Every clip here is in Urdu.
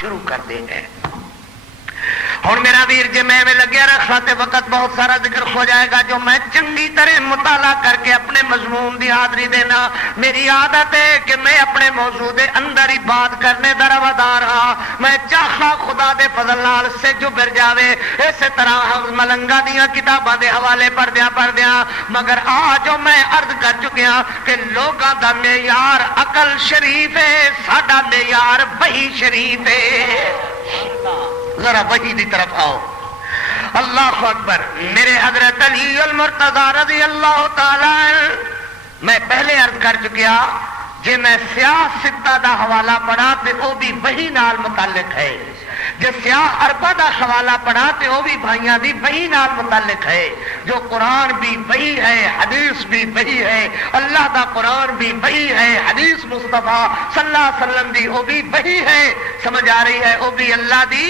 شروع کر دیں گے. ہوں میرا ویر جی میں لگیا رکھا تے وقت بہت سارا ذکر ہو جائے گا جو میں چنگی طرح مطالعہ کر کے اپنے مضمون دی حاضری دینا. میری عادت ہے کہ میں اپنے موضوع دے اندر ہی بات کرنے دا روادار ہاں. میں چاہا خدا دے فضل نال سے جو بر جاوے اسی طرح ملنگا دیاں کتاباں دے حوالے پڑھدیاں مگر جو میں عرض کر چکیا کہ لوگاں دا معیار عقل شریف ہے، ساڈا معیار وحی شریف ہے. ذرا وحی دی طرف آؤ. اللہ اکبر. میرے حضرت علی المرتضی رضی اللہ تعالی میں پہلے عرض کر چکیا جے میں سیاہ ستہ دا حوالہ پڑھا تے وہ بھی وحی نال متعلق ہے، جو سیاہ اربع دا حوالہ پڑھا تے وہ بھی بھائیاں دی وحی نال متعلق ہے. جو قرآن بھی وحی ہے، حدیث بھی وحی ہے، اللہ دا قرآن بھی وحی ہے، حدیث مصطفیٰ صلی اللہ علیہ وسلم دی وہ بھی وحی ہے. سمجھ آ رہی ہے؟ وہ بھی اللہ دی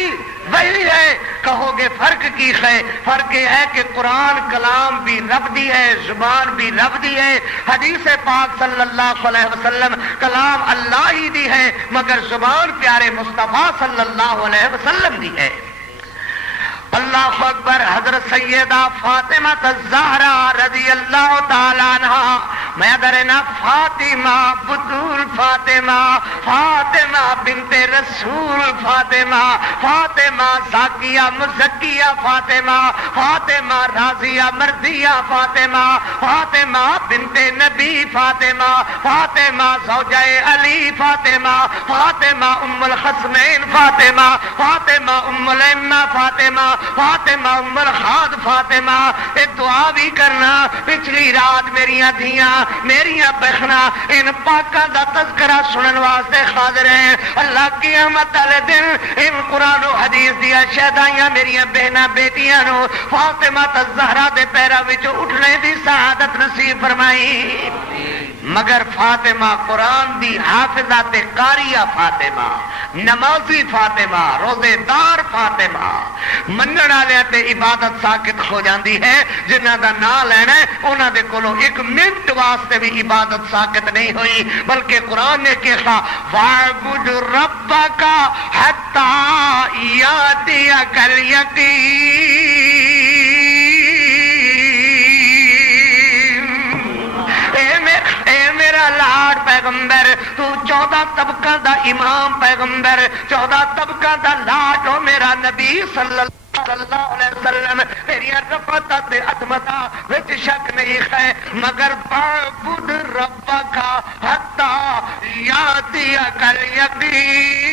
وہی ہے. کہو گے فرق کی ہے؟ فرق یہ ہے کہ قرآن کلام بھی رب دی ہے، زبان بھی رب دی ہے. حدیث پاک صلی اللہ علیہ وسلم کلام اللہ ہی دی ہے مگر زبان پیارے مصطفیٰ صلی اللہ علیہ وسلم دی ہے. اللہ اکبر. حضرت سیدہ فاطمہ الزہرا رضی اللہ تعالی عنہا میں درنا فاطمہ بطول فاطمہ، فاطمہ بنت رسول فاطمہ، فاطمہ زاکیہ مزکیہ فاطمہ، فاطمہ راضیہ مرضیہ فاطمہ، فاطمہ بنت نبی فاطمہ، فاطمہ زوجہ علی فاطمہ، فاطمہ ام الحسنین فاطمہ، فاطمہ ام الائمہ فاطمہ، فاطمہ ام الخاد فاطمہ. اے دعا بھی کرنا پچھلی رات میریاں دھیاں میریاں بہنا ان پاکاں دا تذکرہ سنن واسطے حاضر ہیں. اللہ قیامت والے دن ان قرآن و حدیث دیا شہدائیاں میریاں بہنا بیٹیاں نو فاطمہ الزہرا دے پیرا وچ اٹھنے دی سعادت نصیب فرمائی. مگر فاطمہ قرآن دی حافظہ تے قاریہ فاطمہ، نمازی فاطمہ، روزے دار فاطمہ، منن والے تے عبادت ساکت ہو جاندی ہے. جنہاں دا نام لینا ہے انہاں دے کولوں ایک منٹ واسطے بھی عبادت ساکت نہیں ہوئی بلکہ قرآن نے کہا وَاعْبُدْ رَبَّكَ حَتَّى يَأْتِيَكَ الْيَقِينُ. اے میرا لاڈ پیغمبر، تو 14 طبقہ دا امام پیغمبر، 14 طبقہ دا لاڈ ہو میرا نبی صلی اللہ علیہ وسلم. تیری رفعت تے عظمت وچ شک نہیں ہے مگر وَاعْبُدْ رَبَّكَ حَتَّى يَأْتِيَكَ الْيَقِينُ.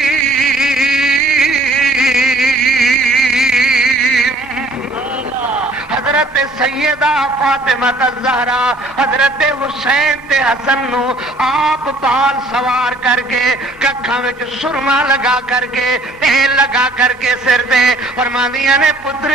حضرت سیدہ فاطمہ الزہرا حضرت حسین تے حسن نو آپ بال سوار کر کے ککھاں وچ سرما لگا کر کے تیل لگا کر کے سر تے فرماندیاں نے پتر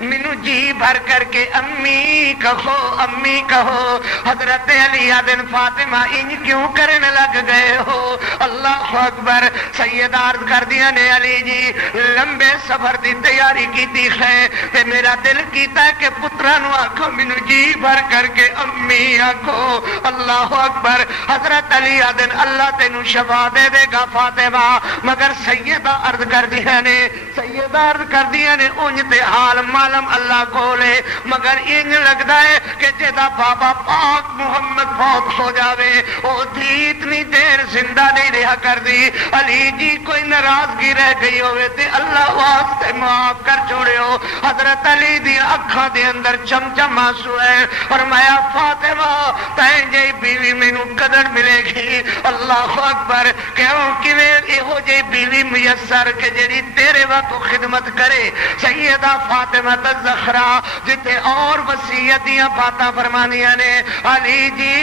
مینوں جی بھر کر کے امی کہو امی کہو. حضرت علی دن فاطمہ انج کیوں کرنے لگ گئے ہو؟ اللہ اکبر. سیدہ عرض کر دیا نے علی جی لمبے سفر دی تیاری کیتی ہے تے میرا دل کیتا کہ پتراں نو آکھو مینوں جی بھر کر کے امی آکھو. اللہ اکبر. حضرت علی دن اللہ تینوں شفا دے دے گا فاطمہ. مگر سیدہ عرض کر دیا نے سیدہ عرض کر دیا نے انج تے حال معلوم اللہ کولے مگر انج لگدا ہے کہ جدا بابا پاک محمد فوت ہو جاوے او دھی اتنی دیر زندہ نہیں رہا کر دی. علی جی کوئی ناراضگی رہ گئی ہوئے تے اللہ واسطے معاف کر چھوڑیو. حضرت علی دی اکھاں دے اندر چمچم آنسو ہے. فرمایا فاطمہ تائیں جی بیوی مینوں قدر ملے گی. اللہ اکبر. کیوں کیویں ایہو جی بیوی میسر کہ جڑی تیرے وقت خدمت کرے. سیدہ فاطمہ الزہرا جتے اور وصیت دیاں باتاں فرمانیاں نے علی جی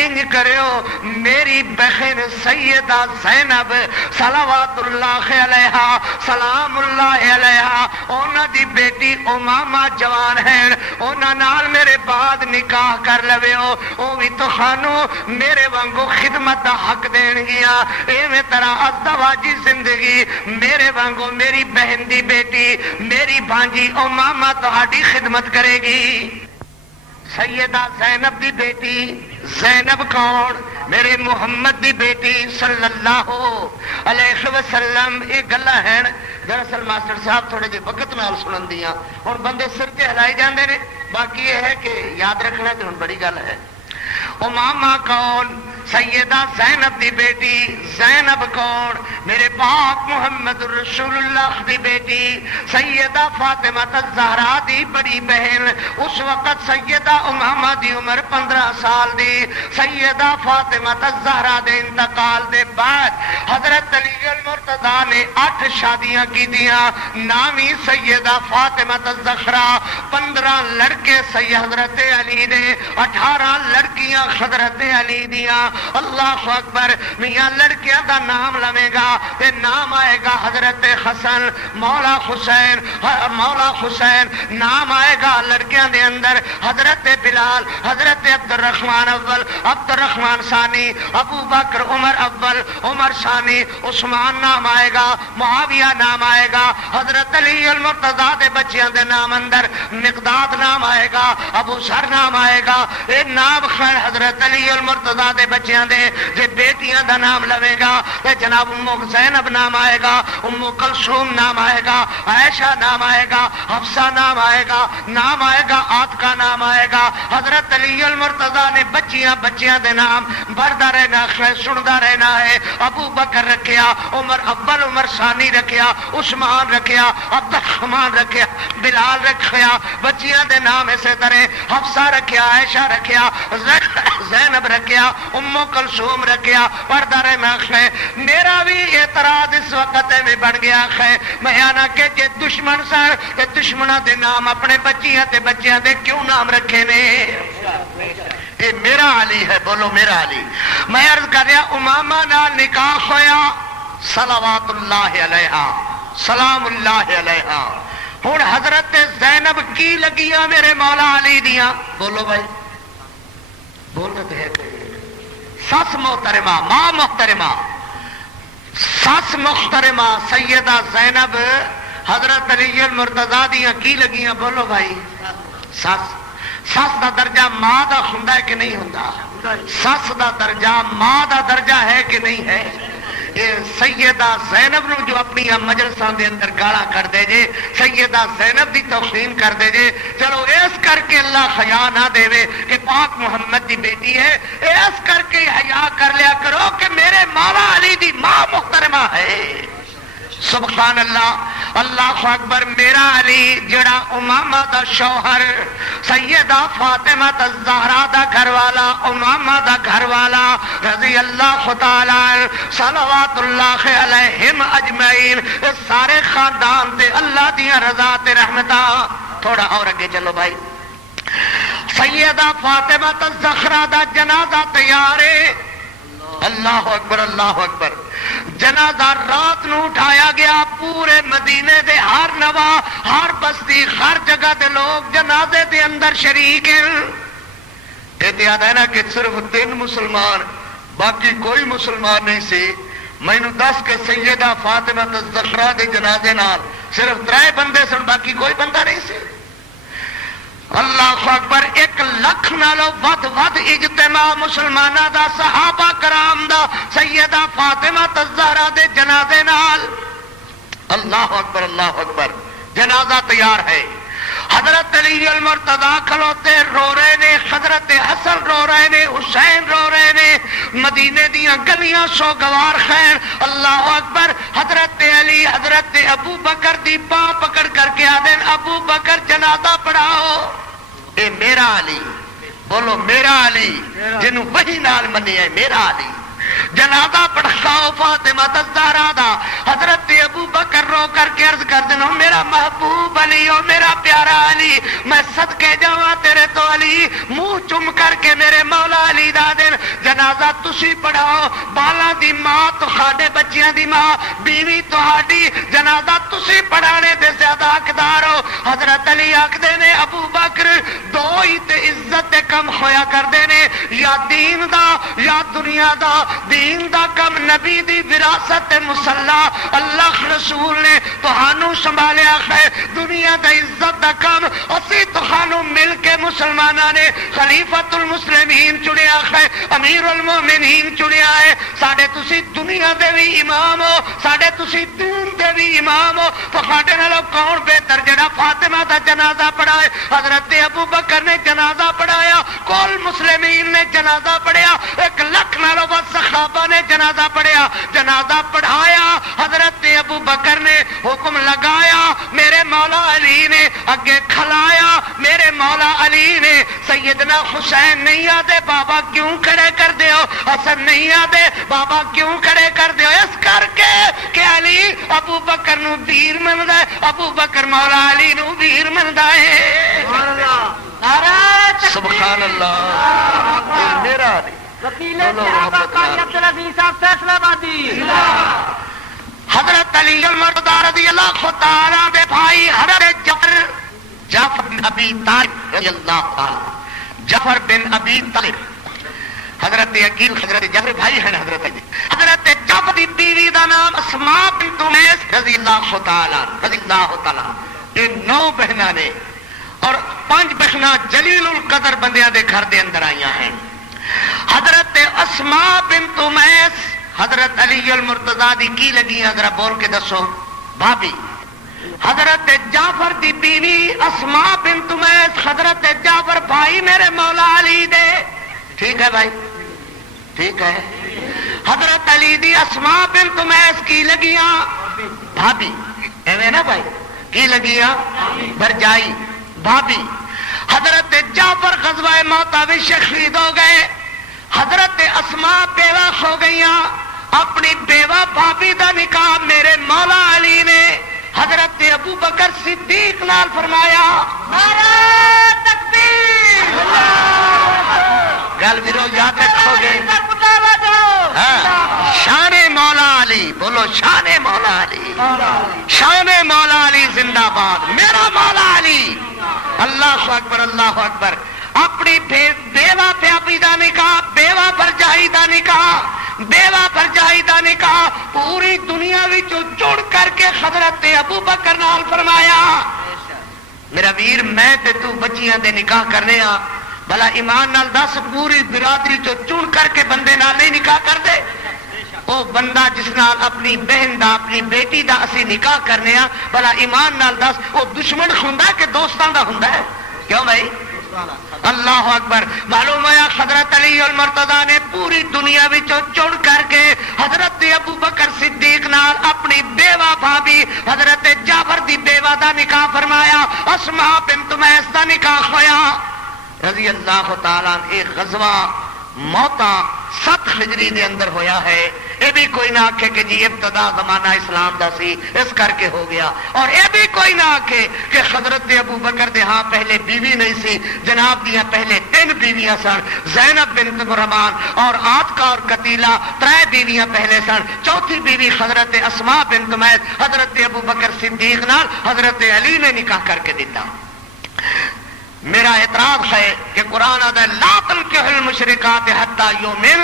انج کریو میری بہن سیدہ زینب صلوات اللہ علیہا سلام اللہ علیہا انہاں دی بیٹی امامہ جوان ہیں انہاں نال میرے بعد نکاح کر لویو او بھی تہانوں میرے وانگو خدمت دا حق دین گیا. ایویں طرح ازدواجی زندگی میرے وانگو میری بہن دی بیٹی میری بھانجی امامہ تہاڈی خدمت کرے گی. سیدہ زینب دی بیٹی زینب کون؟ میرے محمد دی بیٹی صلی اللہ علیہ وسلم. یہ گلاں ہیں دراصل ماسٹر صاحب تھوڑے جے وقت نال سنن دیاں ہن بندے سر تے ہلائی جاندے نے. باقی یہ ہے کہ یاد رکھنا تے ہن بڑی گل ہے. امامہ کون؟ سیدہ زینب دی بیٹی زینب کون؟ میرے پاک محمد رسول اللہ دی بیٹی سیدہ فاطمہ الزہرا دی بڑی بہن. اس وقت سیدہ امامہ دی عمر 15 سال دی. سیدہ فاطمہ الزہرا دے انتقال دے بعد حضرت علی المرتضیٰ نے 8 شادیاں کی دیاں. نامی سیدہ فاطمہ الزہرا. 15 لڑکے حضرت علی دے، 18 لڑکیاں حضرت علی دیاں. اللہ اکبر. میاں لڑکیاں دا نام لوے گا تے نام آئے گا حضرت حسن مولا حسین. مولا حسین نام آئے گا لڑکیاں دے اندر حضرت بلال، حضرت عبد الرحمن اول، عبد الرحمن ثانی، ابو بکر، عمر اول، عمر ثانی، عثمان نام آئے گا، معاویہ نام آئے گا. حضرت علی المرتضیٰ دے بچیاں دے نام اندر مقداد نام آئے گا، ابو سر نام آئے گا. اے نام خیر حضرت علی المرتضیٰ دے بچیاں دے. جے بیٹیاں دا نام لوے گا تے جناب ام زینب نام آئے گا، ام کلثوم نام آئے گا، عائشہ نام آئے گا، حفصہ نام آئے گا، نام آئے گا عاتقہ نام آئے گا. حضرت علی المرتضیٰ نے بچیاں دے نام بڑھدا رہنا ہے، سندا رہنا ہے. ابو بکر رکھیا، عمر اول، عمر ثانی رکھیا، عثمان رکھیا، عبد الرحمن رکھیا، بلال رکھیا. بچیاں دے نام اسی طرح حفصہ رکھیا، عائشہ رکھیا، زینب رکھیا، ام کلثوم رکھیا. پردہ رہنا ہے. میرا بھی اعتراض اس وقت میں بن گیا ہے. میں آنا کہ جے دشمن سر تے دشمناں دے نام اپنے بچیاں دے کیوں نام رکھے نے؟ اے میرا علی ہے، بولو میرا علی. میں عرض کر رہا امامہ نال نکاح ہویا صلوات اللہ علیہا سلام اللہ علیہا. ہن حضرت زینب کی لگیاں میرے مولا علی دیاں؟ بولو بھائی، بول رہے ہیں. سس محترمہ، ماں محترمہ، سس محترمہ سیدہ زینب حضرت علی المرتضیٰ دیاں کی لگیاں؟ بولو بھائی. سس دا درجہ ماں دا ہوندا ہے کہ نہیں ہوندا؟ سس دا درجہ ماں دا درجہ ہے کہ نہیں ہے؟ سیدہ زینب نو جو اپنی مجلساں دے اندر گالا کر دے جے، سیدہ زینب دی توہین کر دے جے. چلو اس کر کے اللہ حیا نہ دے کہ پاک محمد دی بیٹی ہے، اس کر کے حیا کر لیا کرو کہ میرے مولا علی دی ماں محترمہ ہے. سبحان اللہ، اللہ اکبر. میرا علی جڑا امامہ دا شوہر سیدہ فاطمہ الزہرا دا گھر والا، امامہ دا گھر والا رضی اللہ تعالی صلوات اللہ علیہم اجمعین، اس سارے خاندان تے اللہ دیاں رضا تے رحمتاں. تھوڑا اور اگے چلو بھائی. سیدہ فاطمہ الزہرا دا جنازہ تیار ہے. اللہ اکبر، اللہ اکبر. جنازہ رات نو اٹھایا گیا. پورے مدینے دے ہر نواں، ہر بستی، ہر جگہ دے لوگ جنازے دے اندر شریک ہیں. یہ یاد ہے نا کہ صرف 3 مسلمان، باقی کوئی مسلمان نہیں سی. مینوں دس کہ سیدہ فاطمہ الزہرا دے جنازے نال صرف 3 بندے سن، باقی کوئی بندہ نہیں سی. اللہ اکبر. 1 لاکھ نالوں ود اجتماع مسلماناں دا، صحابہ کرام دا سیدہ فاطمہ الزہرا دے جنازے نال. اللہ اکبر، اللہ اکبر. جنازہ تیار ہے. حضرت علی المرتضیٰ کھلوتے رو رہے نے، حضرت حسن رو رہے نے، حسین رو رہے نے. مدینے دیاں گلیاں سوگوار خیر. اللہ اکبر. حضرت علی حضرت ابو بکر دی باں پکڑ کر کے آدھے ابو بکر جنازہ پڑھاؤ. اے میرا علی، بولو میرا علی، جنوں وحی نال منی ہے میرا علی. جنازہ پڑھاؤ فاطمہ الزہرا دا. حضرت ابو بکر رو کر کے عرض کر دینا میرا محبوب علی، او میرا پیارا علی، میں صدقے جاواں تیرے تو علی. منہ چم کر کے میرے مولا علی دا دن جنازہ تسی پڑھاؤ. بالاں دی ماں تہاڈے بچیاں دی ماں، بیوی تہاڈی، جنازہ تسی پڑھانے دے زیادہ حقدار ہو. حضرت علی آکھدے نے ابو بکر دو ہی تے عزت دے کم ہویا کردے نے، یا دین دا یا دنیا دا. دین دا کم نبی دی وراثت مصلا. اللہ رسول نے تہانوں سنبھالیا ہے دنیا دا عزت دا کام اسی تہانوں مل کے مسلمانوں نے خلیفۃ المسلمین چنیا ہے امیر المومنین چنیا ہے ساڈے تسی دنیا دے بھی امام ہو ساڈے تسی دین دے بھی امام ہو تو ساڈے نالوں کون بہتر جڑا فاطمہ دا جنازہ پڑھائے حضرت ابو بکر نے جنازہ پڑھایا کل مسلمین نے جنازہ پڑھیا 1 لاکھ نالوں بس صحابہ نے جنازہ پڑھیا جنازہ پڑھایا حضرت ابو بکر نے حکم لگایا میرے مولا علی نے اگے کھلایا میرے مولا علی نے سیدنا حسین نہیں آدھے بابا کیوں کھڑے کر دیو حسن نہیں آدھے بابا کیوں کھڑے کر دیو اس کر کے کہ علی ابو بکر نو ویر مندا ہے ابو بکر مولا علی نو ویر مندا ہے سبحان اللہ میرا علی حضرت علی المرتضی رضی اللہ تعالی دے بھائی حضرت جعفر بن ابی طالب رضی اللہ تعالی جعفر بن ابی طالب حضرت عقیل حضرت جعفر بھائی ہیں حضرت جعفر دی بیوی دا نام اسماء بنت امیس رضی اللہ تعالی یہ 9 بہناں نے اور 5 بہناں جلیل القدر بندیاں دے گھر دے اندر آئیاں ہیں حضرت اسماء بنت امیس حضرت علی المرتضی دی کی لگی ذرا بول کے دسو بھابی حضرت جعفر دی بیوی اسماء بنت امیس حضرت جعفر بھائی میرے مولا علی دے ٹھیک ہے بھائی ٹھیک ہے حضرت علی دی اسماء بنت امیس کی لگیاں بھابی ایویں نا بھائی کی لگیاں برجائی بھابی حضرت جعفر غزوہ موتا بھی شہید ہو گئے حضرت اسماء بیوہ ہو گئیاں اپنی بیوہ بھابی دا نکاح میرے مولا علی نے حضرت ابو بکر صدیق نال فرمایا نعرہ تکبیر گل بھی روز یاد رکھو گے شان مولا علی بولو شان مولا علی شان مولا علی زندہ باد میرا مولا علی اللہ اکبر اللہ اکبر اپنی بیوہ پیابی دا نکاح بیوہ برجائی دا نکاح بیوہ برجائی دا نکاح پوری دنیا وچوں جڑ کر کے حضرت ابو بکر نال فرمایا میرا ویر میں تے تو بچیاں دے نکاح کرنے ہاں بھلا ایمان نال دس پوری برادری چوں چن کر کے بندے نال نہیں نکاح کر دے او بندہ جس نال اپنی بہن دا اپنی بیٹی دا اسی نکاح کرنے ہاں بھلا ایمان نال دس او دشمن ہوندا کہ دوستاں دا ہوندا ہے کیوں بھائی اللہ اکبر معلوم ہوا حضرت علی المرتضی نے پوری دنیا وچوں چن کر کے حضرت ابو بکر صدیق نال اپنی بیوہ بھابی حضرت جعفر دی بیوہ دا نکاح فرمایا اسماء بنت امیس دا نکاح ہویا رضی اللہ تعالیٰ ایک غزوہ موتا 7 ہجری دے اندر ہویا ہے یہ بھی کوئی نہ آکھے کہ جی ابتدا زمانہ اسلام دا سی اس کر کے ہو گیا اور یہ بھی کوئی نہ آکھے کہ حضرت ابو بکر دے ہاں پہلے بیوی نہیں سی جناب دیاں پہلے 3 بیویاں سن زینب بنت برمان اور عاتقہ اور قتیلہ 3 بیویاں پہلے سن چوتھی بیوی حضرت اسماء بنت امیس حضرت ابو بکر صدیق نال حضرت علی نے نکاح کر کے دیتا میرا اعتراض ہے کہ قرآن آدھا لا تنکحوا المشرکات حتی یؤمن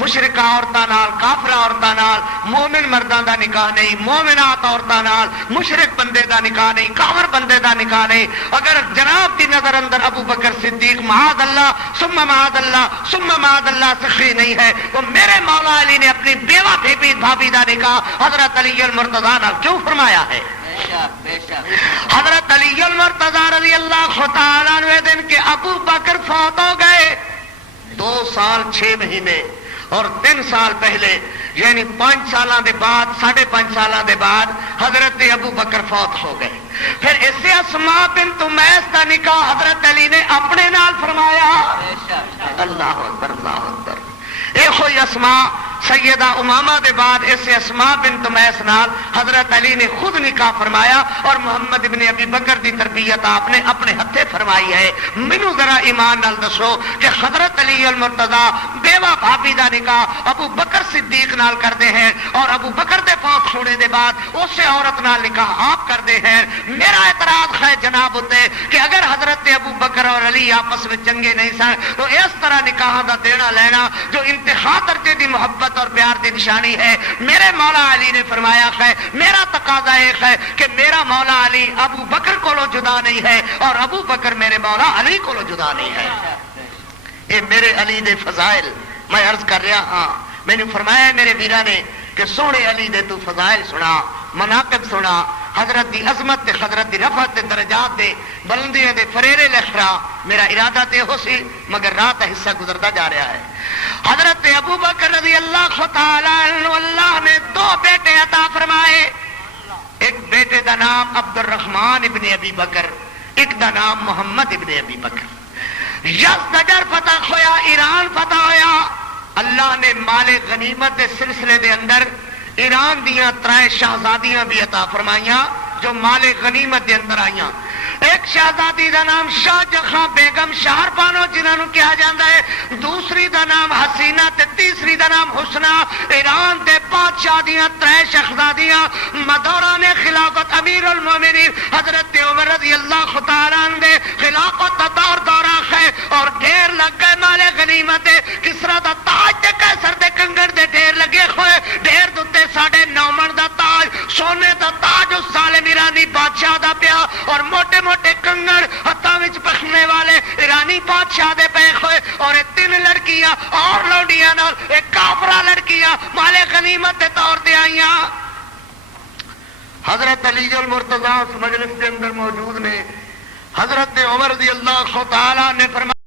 مشرکہ عورتاں نال کافرہ عورتاں نال مومن مرداں دا نکاح نہیں مومنات عورتاں نال مشرک بندے دا نکاح نہیں کافر بندے دا نکاح نہیں اگر جناب دی نظر اندر ابو بکر صدیق معاذ اللہ ثم معاذ اللہ سخی نہیں ہے تو میرے مولا علی نے اپنی بیوہ بھابی دا نکاح حضرت علی المرتضی نال کیوں فرمایا ہے حضرت علی المرتضی رضی اللہ تعالیٰ عنہ دن کے ابو بکر فوت ہو گئے 2 سال 6 مہینے اور 3 سال پہلے یعنی 5 سالوں دے بعد 5.5 سالوں دے بعد حضرت ابو بکر فوت ہو گئے پھر اسے اسماء بنت امیس کا نکاح حضرت علی نے اپنے نال فرمایا اللہ اکبر اللہ اکبر ایک ہوئی اسماء سیدہ امامہ دے بعد اسے اسماء بنت امیس نال حضرت علی نے خود نکاح فرمایا اور محمد ابن ابی بکر دی تربیت آپ نے اپنے ہتھے فرمائی ہے مینوں ذرا ایمان نال دسو کہ حضرت علی المرتضی بیوہ بھابی دا نکاح ابو بکر صدیق نال کردے ہیں اور ابو بکر دے فوت ہونے دے بعد اسے عورت نال نکاح آپ کردے ہیں میرا اعتراض ہے جناب اتے کہ اگر حضرت ابو بکر اور علی آپس میں چنگے نہیں سن تو اس طرح نکاح دا دینا لینا جو انتہا درجے دی محبت اور پیار کی نشانی ہے. میرے مولا علی نے فرمایا ہے میرا تقاضا ایک ہے کہ میرا مولا علی ابو بکر کو جدا نہیں ہے اور ابو بکر میرے مولا علی کو جدا نہیں ہے. یہ میرے علی دے فضائل میں عرض کر رہا ہاں. میں نے فرمایا میرے ویرا نے کہ سونے علی دے تو فضائل سنا، مناقب سنا، حضرت دی عظمت تے حضرت دی رفعت تے درجات دے بلندیاں دے فریرے لکھرا. میرا ارادہ تے ہو سی مگر رات کا حصہ گزرتا جا رہا ہے. حضرت ابو بکر رضی اللہ تعالی عنہ اللہ نے 2 بیٹے عطا فرمائے. ایک بیٹے دا نام عبد الرحمن ابن ابی بکر، ایک دا نام محمد ابن ابی بکر. یزدجر فتح ہویا، ایران فتح ہویا. اللہ نے مال غنیمت کے سلسلے دے اندر ایران دیاں 3 شہزادیاں بھی عطا فرمائیاں جو مال غنیمت دے اندر آئیاں. ایک شہزادی دا نام شاہ جہاں بیگم شہربانو جنہوں کہا جاتا ہے، دوسری دا نام حسینہ تے تیسری دا نام حسنہ. ایران دے بادشاہ دیاں 3 شہزادیاں مدوران خلافت امیر المومنین حضرت عمر رضی اللہ تعالیٰ عنہ دے خلافت دا دورہ ہے اور ڈھیر لگ گئے مال غنیمت. کسرا دا تاج تے قیصر دے کنگن دے ڈھیر لگے ہوئے. ڈھیر دتے 9.5 من دا تاج، سونے دا تاج اس ظالم ایرانی بادشاہ دا پیا اور موٹے موٹے کنگن ہاتھوں وچ پکھنے والے ایرانی بادشاہ دے پے ہوئے. اور 3 لڑکیاں اور لونڈیاں نال ایک کافرہ لڑکیاں مال غنیمت دے طور تے آئیاں. حضرت علی المرتضیٰ اس مجلس کے اندر موجود نے. حضرت عمر رضی اللہ تعالیٰ نے فرمایا